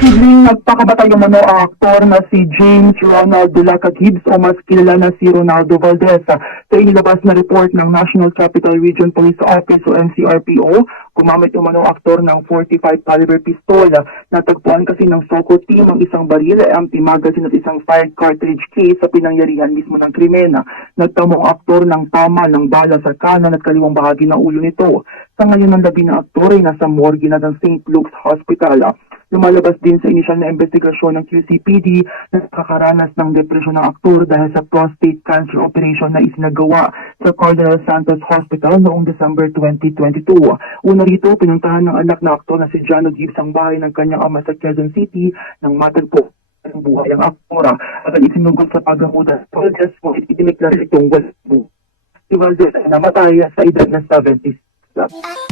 Posibleng nagpakabatay umano ang aktor na si James Ronald Dulaca Gibbs o mas kilala na si Ronaldo Valdez. Sa inilabas na report ng National Capital Region Police Office o NCRPO, gumamit umano aktor ng 45 caliber pistol. Natagpuan kasi ng SOCO team ang isang baril, empty magazine at isang fired cartridge case sa pinangyarihan mismo ng krimen. Nagtamo ang aktor ng tama ng bala sa kanan at kaliwang bahagi ng ulo nito. Sa ngayon ang labi ng aktor ay nasa morgue na ng St. Luke's Hospital. Lumalabas din sa inisyal na investigasyon ng QCPD na nakakaranas ng depresyon ng aktor dahil sa prostate cancer operation na isinagawa sa Cardinal Santos Hospital noong December 2022. Una rito, pinuntahan ng anak na aktor na si Jano Gibbs ang bahay ng kanyang ama sa Quezon City nang matagpo ang buhay ang aktora at ang isinugod sa paggamutan. Valdez po, itineklar itong wala Si Valdez ay namatay sa edad na That's